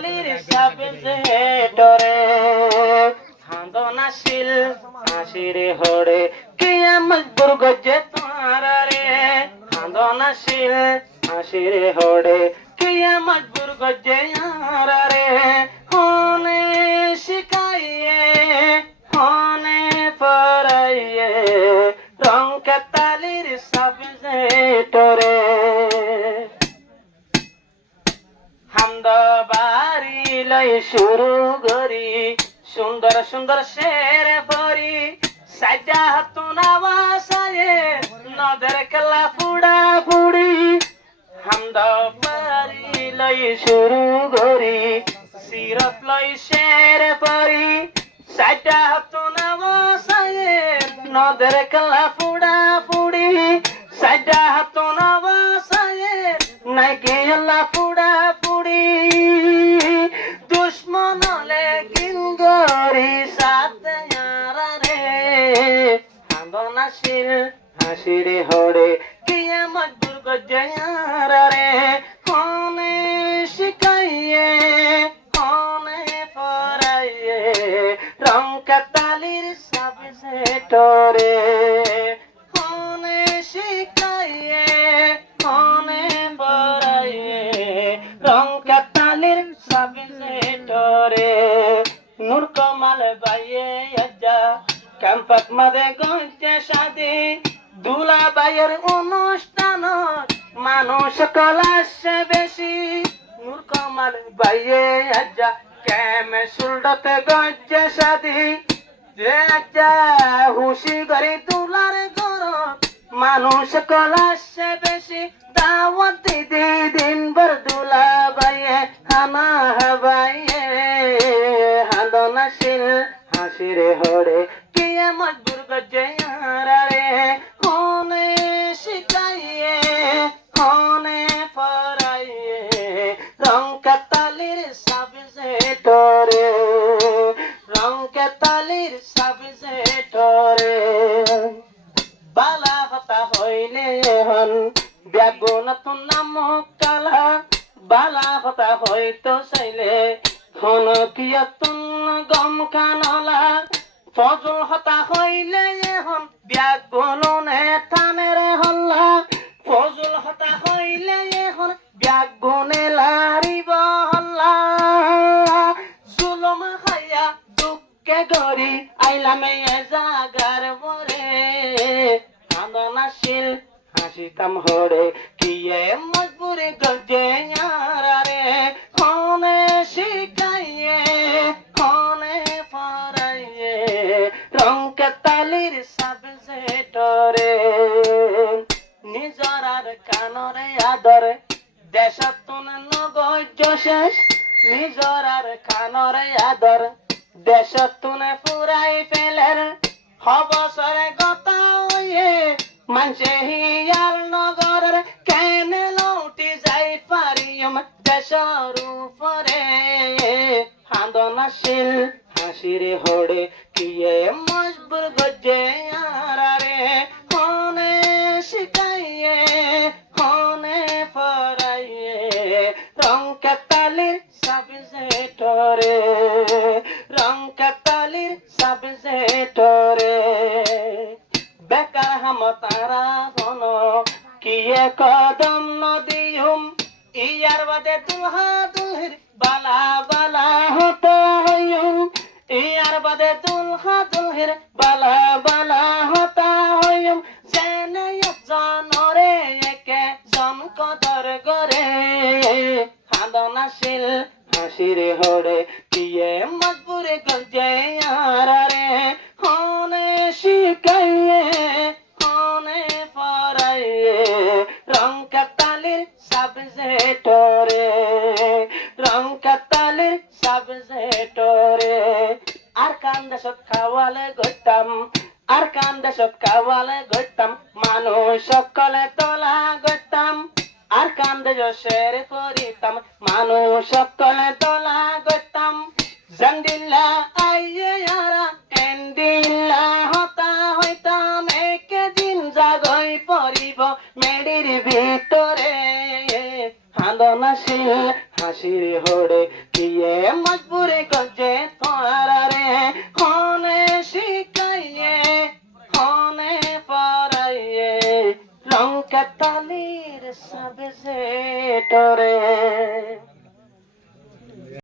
তালির সাবজেক্টরে খান্দনাশীল হাসির হড়ে কিয়ামত বুর্গজে তারারে খান্দনাশীল হাসির হড়ে কিয়ামত বুর্গজে আরারে হনে শিখাইয়ে হনে পড়াইয়ে রং তালির সাবজেক্টরে হামদাবাড়ি লই শুরু করি সুন্দর সুন্দর শের পরি সাজা হাতুনা বাসায়ে নদের খেলা ফুড়া ফুড়ি হামদাবাড়ি লই শুরু করি সিরত লই শের পরি সাজা হাতুনা বাসায়ে নদের খেলা ফুড়া ফুড়ি সাজা হাতুনা বাসায়ে নাকি আল্লাহ ফুড়া ফুড়ি দুশ্মন হলে কিঙ্গরি সাথে রে হান্দনাশীল হাসিরে হরে কিয়ামত বুর্গজে রে হনে শিখাইয়ে হনে পড়াইয়ে রং কাতালির সাবজেক্টরে হনে শিখাইয়ে হনে পড়াইয়ে রং কাতালির সাবজেক্টরে নূর কমাল বাইয়ে আজ্জা ক্যাম্পাস মাঝে গঞ্জে সাদি দুলা বাইয়ের অনুষ্ঠান মানুষ কলাসে বেশি নূর কমাল বাইয়ে আজ্জা ক্যামে সুলডতে গঞ্জে সাদি যে আজ্জা হুশি গরি দুলার ঘর মানুষ কলাসে বেশি দাওয়াত দিদি দিন ভর দুলা বাইয়ে খানা বাইয়ে হান্দনাশীল হাসিরে হরে কিয়ামত বুর্গজে রে হনে শিখাইয়ে হনে পড়াইয়ে রং কাতালির সাবজেক্টরে রং কাতালির সাবজেক্টরে বালা হতা হইলে হন ব্যাগুন তুন নাম কালা বালা হতা হইতো চাইলে হন কিয়া তুন গম কানলা ফজল হতা হইলে হন ব্যাগুনে থানের হল্লা ফজল হতা হইলে হন ব্যাগুনে লারিব হল্লা জুলম খাইয়া দুঃখে গরি আইলামে জাগার বরে হান্দনাশীল হাসিতাম হরে কিয়ে মজবুরি গজে রে হনে শিখাইয়ে হনে পড়াইয়ে রং কাতালির সাবজেক্টরে নিজরার কানরে আদর দেশতুন নগজ শেষ নিজরার কানরে আদর দেশতুন ফুরাই ফেলের হবসরে গতা হইয়ে মানছে হিয়ার নগরের কেনে লৌটি যাই পারিম দেশর উপরে হান্দনাশীল হাসিরে হড়ে কিয়ে মজবুর গজে রে হনে শিখাইয়ে হনে পড়াইয়ে রং কাতালির সাবজেক্টরে রং কাতালির সাবজেক্টরে বেকার হাম তারা হন কিয়ে কদম নদীহুম ইয়ার বাদে দুলহা দুলহির বালা বালা হতে হইম ইয়ার বাদে দুলহা দুলহির বালা বালা হতা হইম জেনে জনরে একে জন কদর গরে হান্দনাশীল হাসিরে হরে কিয়ে মজবুরে গজে রে হনে শিখাইয়ে হনে পড়াইয়ে রং কাতালির সাবজেক্টরে রং কাতালির সাবজেক্টরে আর কান দেশত খাওয়ালে গইতাম আর কান দেশত খাওয়ালে গইতাম মানুষ সকলে তোলা গইতাম আর কান দেশ শের করিতাম মানুষ সকলে তোলা গইতাম জন্দিল্লা আইয়ে ইয়ারা এন্দিল্লা হতা হইতাম একদিন জাগই পড়িব মেডির ভিতরে হান্দনা হাসিল হাসির হোড়ে দিয়ে মজবুরে গঞ্জে তোরারে হনে শিখাইয়ে হনে পড়াইয়ে রং কাতালির সাবে সে টরে